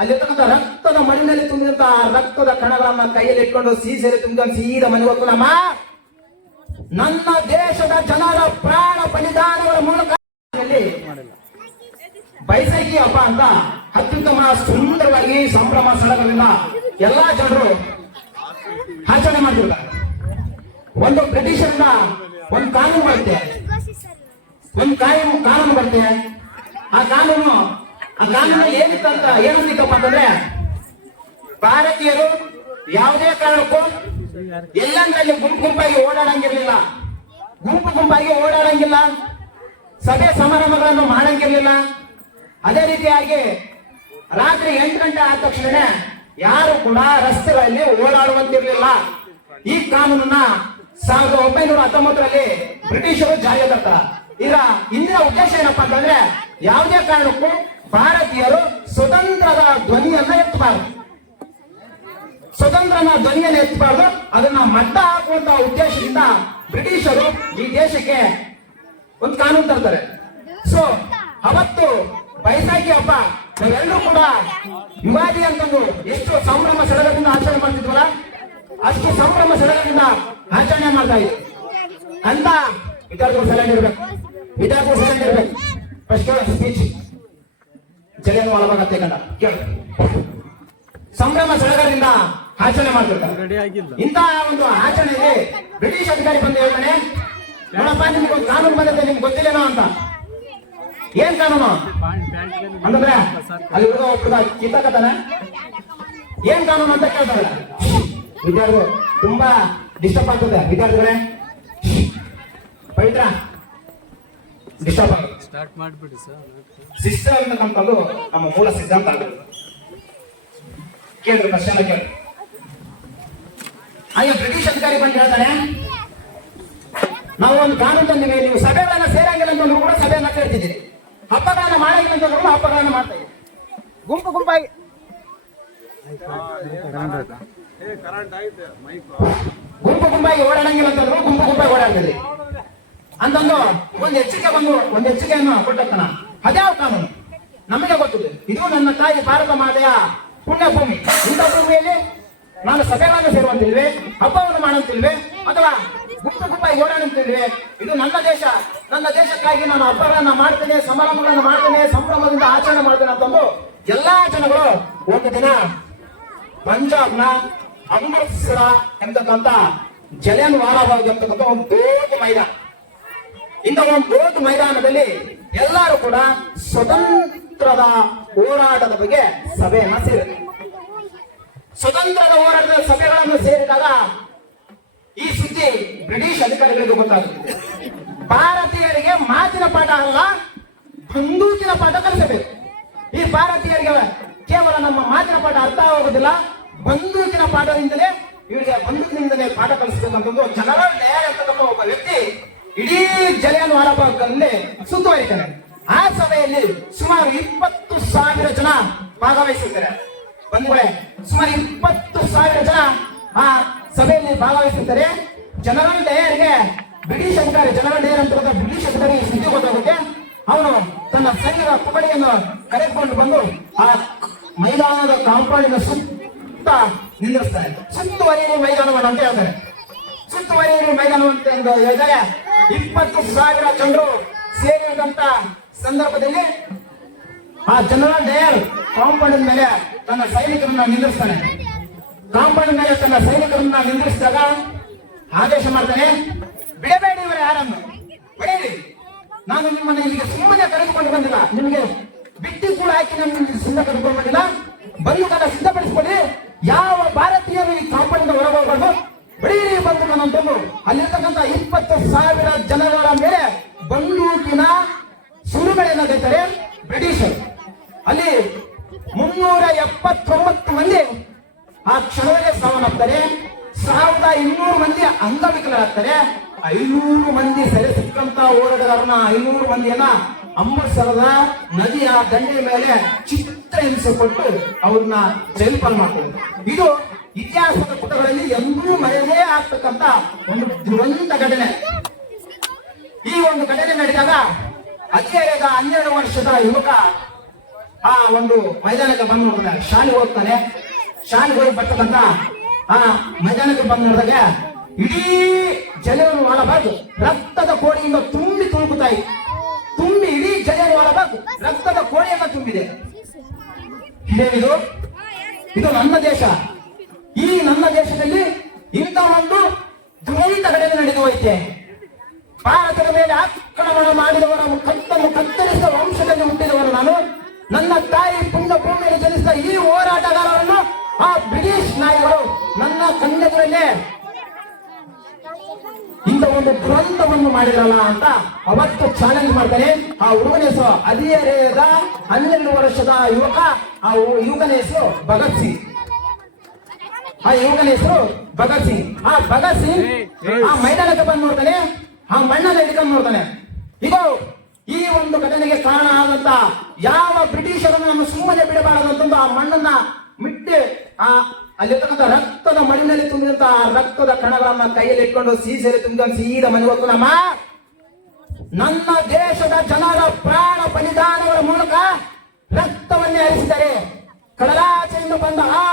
ಅಲ್ಲಿರ್ತಕ್ಕಂಥ ರಕ್ತದ ಮಣ್ಣಿನಲ್ಲಿ ತುಂಬಿದಂತ ರಕ್ತದ ಕಣಗಳನ್ನ ಕೈಯಲ್ಲಿ ಇಟ್ಕೊಂಡು ಸೀಸೆಯಲ್ಲಿ ತುಂಬಿದ ಸೀದಾ ಮನೆಗೆ ಹೋಗ್ತಾನಮ್ಮ. ನನ್ನ ದೇಶದ ಜನರ ಪ್ರಾಣ ಬಲಿದಾನಗಳ ಮೂಲಕ ಬೈಸಾಖಿ ಹಬ್ಬ ಅಂತ ಅತ್ಯುತ್ತಮ ಸುಂದರವಾಗಿ ಸಂಭ್ರಮ ಸಡಗರದಿಂದ ಎಲ್ಲಾ ಜನರು ಆಚರಣೆ ಮಾಡ್ತಿರ್ತಾರೆ. ಒಂದು ಬ್ರಿಟಿಷರಿಂದ ಒಂದು ಕಾನೂನು ಬರುತ್ತೆ, ಕಾನೂನು ಬರುತ್ತೆ. ಆ ಕಾನೂನು ಏನಂತಿತ್ತಪ್ಪ ಅಂತಂದ್ರೆ, ಭಾರತೀಯರು ಯಾವುದೇ ಕಾರಣಕ್ಕೂ ಎಲ್ಲಂದ್ರಲ್ಲಿ ಗುಂಪಾಗಿ ಓಡಾಡಂಗಿರ್ಲಿಲ್ಲ, ಗುಂಪಾಗಿ ಓಡಾಡಂಗಿಲ್ಲ, ಸಭೆ ಸಮಾರಂಭಗಳನ್ನು ಮಾಡಂಗಿರ್ಲಿಲ್ಲ. ಅದೇ ರೀತಿಯಾಗಿ ರಾತ್ರಿ 8 ಗಂಟೆ ಆದ ತಕ್ಷಣ ಯಾರು ಕೂಡ ರಸ್ತೆಗಳಲ್ಲಿ ಓಡಾಡುವಂತಿರ್ಲಿಲ್ಲ. ಈ ಕಾನೂನನ್ನ 1919ರಲ್ಲಿ ಬ್ರಿಟಿಷರು ಜಾರಿಗೆ ತರ್ತಾರೆ. ಈಗ ಇಂದಿನ ಉದ್ದೇಶ ಏನಪ್ಪಾ ಅಂತಂದ್ರೆ, ಯಾವುದೇ ಕಾರಣಕ್ಕೂ ಭಾರತೀಯರು ಸ್ವತಂತ್ರದ ಧ್ವನಿಯನ್ನ ಎತ್ತಬಾರದು, ಅದನ್ನ ಮಟ್ಟ ಹಾಕುವಂತ ಉದ್ದೇಶದಿಂದ ಬ್ರಿಟಿಷರು ಈ ದೇಶಕ್ಕೆ ಒಂದು ಕಾನೂನು ತರ್ತಾರೆ. ಸೊ ಅವತ್ತು ಬೈಸಾಖಿ ಹಬ್ಬ ನಾವೆಲ್ಲರೂ ಕೂಡ ಯುಗಾದಿ ಅಂತಂದು ಎಷ್ಟು ಸಂಭ್ರಮ ಸಡಗರದಿಂದ ಆಚರಣೆ ಮಾಡ್ತಿದ್ವಲ್ಲ, ಅಷ್ಟು ಸಂಭ್ರಮ ಸಡಗರದಿಂದ ಆಚರಣೆ ಮಾಡ್ತಾ ಇದ್ವಿ ಅಂತ ವಿದ್ಯಾರ್ಥಿಗಳು ಸಲಹೆ ಇರ್ಬೇಕು. ಫಸ್ಟ್ ಸ್ಪೀಚ್ ಜಲಿಯನ್ ವಾಲಾಬಾಗ್ ಹತ್ಯೆಕಾಂಡ ಕೇಳಿ ಸಂಭ್ರಮ ಸಡಗರದಿಂದ ಆಚರಣೆ ಮಾಡ್ತಿರ್ತಾರೆ. ಇಂತಹ ಒಂದು ಆಚರಣೆಗೆ ಬ್ರಿಟಿಷ್ ಅಧಿಕಾರಿ ಬಂದು ಹೇಳ್ತಾನೆ, ನೋಡಪ್ಪ ನಿಮ್ಗೊಂದು ಕಾನೂನು ಬಂದಿದೆ, ನಿಮ್ಗೆ ಗೊತ್ತಿಲ್ಲೇನೋ ಅಂತ. ಏನ್ ಕಾನೂನು ಅಂತಂದ್ರೆ ಅಲ್ಲಿ ಹುಡುಗ ಕಿತ್ತಕತಾನೆ, ಏನ್ ಕಾನೂನು ಅಂತ ಕೇಳ್ತಾರೆ. ವಿದ್ಯಾರ್ಥಿಗಳು ತುಂಬಾ ಡಿಸ್ಟರ್ಬ್ ಆಗ್ತದೆ. ವಿದ್ಯಾರ್ಥಿಗಳೇ ಪವಿತ್ರ ಡಿಸ್ಟರ್ಬ್ ಆಗುತ್ತೆ. ಸ್ಟಾರ್ಟ್ ಮಾಡ್ಬಿಡಿ ಸರ್. ಶಿಸ್ತು ಅಂತಕ್ಕಂಥದ್ದು ನಮ್ಮ ಮೂಲ ಸಿದ್ಧಾಂತ ಆಗುತ್ತೆ. ಕೇಳಿದ್ರು ಕಷ್ಟ ಕೇಳಿ. ಹಾಗೆ ಬ್ರಿಟಿಷ್ ಅಧಿಕಾರಿ ಬಂದು ಹೇಳ್ತಾನೆ, ನಾವು ಒಂದು ಕಾನೂನು ತಂದಿವಿ, ನೀವು ಸಭೆಗಳನ್ನ ಸೇರಂಗಿಲ್ಲ ಅಂತಂದ್ರು ಕೂಡ ಸಭೆಯನ್ನ ಕೇಳ್ತಿದ್ದೀರಿ, ಹಬ್ಬಗಳನ್ನ ಮಾಡಂಗಿಲ್ಲ ಅಂತಂದ್ರು ಕೂಡ ಹಬ್ಬಗಳನ್ನ ಮಾಡ್ತಾ ಇದ್ದೀರಿ, ಗುಂಪಾಗಿ ಓಡಾಡಂಗಿಲ್ಲ ಅಂತಂದ್ರು ಗುಂಪಾಗಿ ಓಡಾಡ್ತಿದ್ರಿ ಅಂತಂದು ಒಂದು ಎಚ್ಚರಿಕೆಯನ್ನು ಕೊಟ್ಟತನ. ಅದ್ಯಾವ ಕಾನೂನು ನಮಗೆ ಗೊತ್ತಿದೆ. ಇದು ನನ್ನ ತಾಯಿ ಭಾರತ ಮಾತೆಯ ಪುಣ್ಯ ಭೂಮಿ. ಇಂಥ ಭೂಮಿಯಲ್ಲಿ ನಾನು ಸಭೆಗಳನ್ನು ಸೇರುವಂತಿಲ್ವೇ, ಹಬ್ಬವನ್ನು ಮಾಡುವಂತಿಲ್ವೇ, ಅಥವಾ ಗುಂಪಾಗಿ ಓಡಾಡುತ್ತಿಲ್ವೇ? ಇದು ನನ್ನ ದೇಶ, ನನ್ನ ದೇಶಕ್ಕಾಗಿ ನಾನು ಹಬ್ಬಗಳನ್ನ ಮಾಡ್ತೇನೆ, ಸಮಾರಂಭಗಳನ್ನ ಮಾಡ್ತೇನೆ, ಸಂಭ್ರಮದಿಂದ ಆಚರಣೆ ಮಾಡ್ತೇನೆ ಅಂತಂದು ಎಲ್ಲಾ ಜನಗಳು ಒಂದು ದಿನ ಪಂಜಾಬ್ನ ಅಮೃತ್ಸರ ಎಂತಕ್ಕಂಥ ಜಲಿಯನ್ ವಾಲಾಬಾಗ್ ಎಂತಕ್ಕಂಥ ಒಂದು ದೊಡ್ಡ ಮೈದಾನ, ಇಂಥ ಒಂದು ದೊಡ್ಡ ಮೈದಾನದಲ್ಲಿ ಎಲ್ಲರೂ ಕೂಡ ಸ್ವತಂತ್ರದ ಹೋರಾಟದ ಬಗ್ಗೆ ಸಭೆಯನ್ನ ಸೇರಿದೆ. ಸ್ವತಂತ್ರದ ಹೋರಾಟದ ಸಭೆಗಳನ್ನು ಸೇರಿದಾಗ ಈ ಸುದ್ದಿ ಬ್ರಿಟಿಷ್ ಅಧಿಕಾರಿಗಳಿಗೆ ಗೊತ್ತಾಗುತ್ತೆ. ಭಾರತೀಯರಿಗೆ ಮಾತಿನ ಪಾಠ ಅಲ್ಲ, ಬಂದೂಕಿನ ಪಾಠ ಕಲಿಸಬೇಕು. ಈ ಭಾರತೀಯರಿಗೆ ಕೇವಲ ನಮ್ಮ ಮಾತಿನ ಪಾಠ ಅರ್ಥ ಆಗೋದಿಲ್ಲ, ಬಂದೂಕಿನ ಪಾಠದಿಂದಲೇ ಇವರಿಗೆ ಬಂದೂಕಿನಿಂದಲೇ ಪಾಠ ಕಲಿಸಬೇಕಂತಂದು ಜನರಲ್ ಡಯರ್ ಅಂತಕ್ಕಂಥ ಒಬ್ಬ ವ್ಯಕ್ತಿ ಇಡೀ ಜಲಿಯನ್ ವಾಲಾಬಾಗ್ ಅಲ್ಲಿ ಸುತ್ತುವರಿತಾರೆ. ಆ ಸಭೆಯಲ್ಲಿ ಸುಮಾರು 20,000 ಜನ ಭಾಗವಹಿಸಿರ್ತಾರೆ. ಬಂಧುಗಳೇ, ಸುಮಾರು 20,000 ಜನ ಆ ಸಭೆಯಲ್ಲಿ ಭಾಗವಹಿಸಿರ್ತಾರೆ. ಜನರಲ್ ಡಯರ್ಗೆ ಬ್ರಿಟಿಷ್ ಅಧಿಕಾರಿ, ಜನರಲ್ ಡಯರ್ ಅಂತ ಬ್ರಿಟಿಷ್ ಅಧಿಕಾರಿ ಸುದ್ದಿ ಗೊತ್ತಾಗುತ್ತೆ. ಅವನು ತನ್ನ ಸೈನ್ಯದ ತುಕಡಿಯನ್ನು ಕರೆದುಕೊಂಡು ಬಂದು ಆ ಮೈದಾನದ ಕಾಂಪೌಂಡಿನ ಸುತ್ತ ನಿಂದಿರ್ತಾರೆ. ಸುತ್ತುವರಿಯುವ ಮೈದಾನವನ್ನು ಅಂತ ಹೇಳ್ತಾರೆ. ಸುತ್ತುವರಿಯುವ ಮೈದಾನವಂತ ಹೇಳಿದರೆ 20,000 ಜನರು ಸೇರಿದಂತ ಸಂದರ್ಭದಲ್ಲಿ ಆ ಜನರಲ್ ಡಯರ್ ಕಾಂಪೌಂಡ್ ಮೇಲೆ ತನ್ನ ಸೈನಿಕರನ್ನ ನಿಂದಿರ್ತಾನೆ. ಕಾಂಪೌಂಡ್ ಮೇಲೆ ತನ್ನ ಸೈನಿಕರನ್ನ ನಿಂದಿರಿಸಿದಾಗ ಆದೇಶ ಮಾಡ್ತಾನೆ, ಬಿಡಬೇಡಿ ಇವರ ಯಾರನ್ನು ಬಿಡೇರಿ, ನಾನು ನಿಮ್ಮನ್ನ ಇಲ್ಲಿಗೆ ಸುಮ್ಮನೆ ಕರೆದುಕೊಂಡು ಬಂದಿಲ್ಲ, ನಿಮಗೆ ಬಿಟ್ಟಿ ಕೂಡ ಹಾಕಿ ನನ್ನ ಸುಮ್ಮನೆ ಕರೆದುಕೊಂಡು ಬಂದಿಲ್ಲ, ಬಂದೂಕನ್ನ ಸಿದ್ಧಪಡಿಸಿಕೊಳ್ಳಿ, ಯಾವ ಭಾರತೀಯರು ಈ ಕಾಂಪೌಂಡ್ ಹೊರಗೋಗಬಾರ್ದು, ಬಿಡೀರಿ ಬಂದೂಕನ್ನು ಅಂತಂದು ಅಲ್ಲಿರ್ತಕ್ಕಂಥ 20,000 ಜನಗಳ ಮೇಲೆ ಬಂದೂಕಿನ ಸುರುಮಳೆಯನ್ನು ಗೈತಾರೆ ಬ್ರಿಟಿಷರು. ಅಲ್ಲಿ 379 ಮಂದಿ ಆ ಕ್ಷಣವೇ ಸಾವನ್ನಪ್ತಾರೆ. 1200 ಮಂದಿ ಅಂಗವಿಕಲರಾಗ್ತಾರೆ. 500 ಮಂದಿ ಸೆರೆ ಸಿಕ್ಕಂತ ಹೋರಾಟಗಾರನ 500 ಮಂದಿಯನ್ನ ಅಮೃತ್ಸರದ ನದಿಯ ದಂಡೆಯ ಮೇಲೆ ಚಿತ್ರ ಹಿಂಸೆಕೊಟ್ಟು ಅವ್ರನ್ನ ಜೈಲ್ಪಾಲ್ ಮಾಡ್ತಾರೆ. ಇದು ಇತಿಹಾಸದ ಪುಟಗಳಲ್ಲಿ ಎಂದೂ ಮರೆಯದೇ ಆಗ್ತಕ್ಕಂಥ ಒಂದು ದುರಂತ ಘಟನೆ. ಈ ಒಂದು ಘಟನೆ ನಡೆದಾಗ ಹದಿಹರೆಯದ 12 ವರ್ಷದ ಯುವಕ ಆ ಒಂದು ಮೈದಾನಕ್ಕೆ ಬಂದು ನೋಡಿದಾಗ ಶಾಲೆಗೆ ಹೋಗ್ತಾನೆ. ಶಾಲೆಗೆ ಹೋಗಿ ಬರ್ತಕ್ಕಂತ ಆ ಮೈದಾನಕ್ಕೆ ಬಂದು ನೋಡಿದಾಗ ಇಡೀ ಜಲವನ್ನು ಒಳಬಾರ್ದು ರಕ್ತದ ಕೋಡಿಯಿಂದ ತುಂಬಿ ತುಳುಕುತ್ತಾ ಇತ್ತು. ತುಂಬಿ ಇಡೀ ಜಲವನ್ನು ಒಳಬಾರ್ದು ರಕ್ತದ ಕೋಡಿಯಿಂದ ತುಂಬಿದೆ. ಇದೇನಿದು? ಇದು ನನ್ನ ದೇಶ. ಈ ನನ್ನ ದೇಶದಲ್ಲಿ ಇಂಥ ಒಂದು ದುರಂತ ಘಟನೆ ನಡೆದು ಹೋಯ್ತೆ. ಭಾರತದ ಮೇಲೆ ಆಕ್ರಮಣ ಮಾಡಿದವರ ಕತ್ತನ್ನು ಕತ್ತರಿಸಿದ ವಂಶದಲ್ಲಿ ಹುಟ್ಟಿದವರು ನಾನು. ನನ್ನ ತಾಯಿ ಪುಣ್ಯ ಭೂಮಿಯಲ್ಲಿ ಜನಿಸಿದ ಈ ಹೋರಾಟಗಾರರನ್ನು ಆ ಬ್ರಿಟಿಷ್ ನಾಯಿಗಳು ನನ್ನ ಕಣ್ಣೆದುರಲ್ಲೇ ಇಂಥ ಒಂದು ದುರಂತವನ್ನು ಮಾಡಿರಲ್ಲ ಅಂತ ಅವತ್ತು ಚಾಲೆಂಜ್ ಮಾಡ್ತಾರೆ. ಆ ಹುಡುಗನ ಹೆಸರು ಹದಿಹರೆಯದ 12 ವರ್ಷದ ಯುವಕ. ಆ ಯುವಕನ ಹೆಸರು ಭಗತ್ ಸಿಂಗ್. ಆ ಯುವಕನ ಹೆಸರು ಭಗತ್ ಸಿಂಗ್. ಆ ಭಗತ್ ಸಿಂಗ್ ಆ ಮೈದಾನಕ್ಕೆ ಬಂದು ನೋಡ್ತಾನೆ. ಆ ಮಣ್ಣನ್ನು ಹಿಡ್ಕೊಂಡು ನೋಡ್ತಾನೆ. ಇದು ಈ ಒಂದು ಘಟನೆಗೆ ಕಾರಣ ಆದಂತ ಯಾವ ಬ್ರಿಟಿಷರನ್ನು ನಮ್ಮ ಸುಮ್ಮನೆ ಬಿಡಬಾರದಂತ ಆ ಮಣ್ಣನ್ನ ಮಿಟ್ಟಿ ಅಲ್ಲಿರ್ತಕ್ಕಂಥ ರಕ್ತದ ಮಣ್ಣಿನಲ್ಲಿ ತುಂಬಿದಂತ ರಕ್ತದ ಕಣಗಳನ್ನ ಕೈಯಲ್ಲಿ ಇಟ್ಕೊಂಡು ಸೀಸೆಯಲ್ಲಿ ತುಂಬಿಕೊಂಡು ಸೀದಾ ಮನೆ ಹೋಗ್ತು. ನನ್ನ ದೇಶದ ಜನರ ಪ್ರಾಣ ಬಲಿದಾನಗಳ ಮೂಲಕ ರಕ್ತವನ್ನೇ ಹರಿಸಿದ್ದಾರೆ. ಕಡಲಾಚೆಯಿಂದ ಬಂದ ಆ